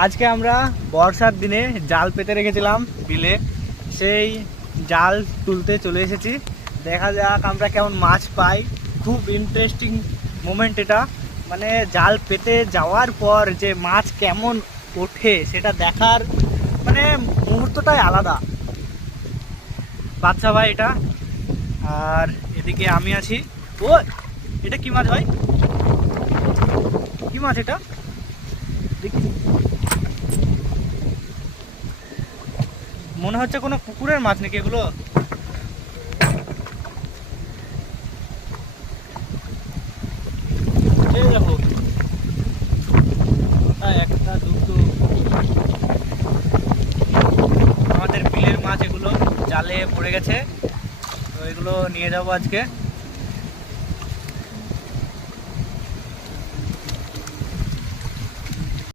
আজকে আমরা বর্ষার দিনে জাল পেতে রেখেছিলাম বিলে, সেই জাল তুলতে চলে এসেছি। দেখা যাক আমরা কেমন মাছ পাই। খুব ইন্টারেস্টিং মোমেন্ট এটা, মানে জাল পেতে যাওয়ার পর যে মাছ কেমন ওঠে সেটা দেখার মানে মুহূর্তটাই আলাদা। বাচ্চা ভাই এটা, আর এদিকে আমি আছি। ও এটা কি মাছ ভাই? কি মাছ এটা? দেখি, মনে হচ্ছে কোনো পুকুরের মাছ নাকি এগুলো। এই দেখো, একটা দুটো আমাদের বিলের মাছ, এগুলো জালে পড়ে গেছে, তো এগুলো নিয়ে যাবো আজকে।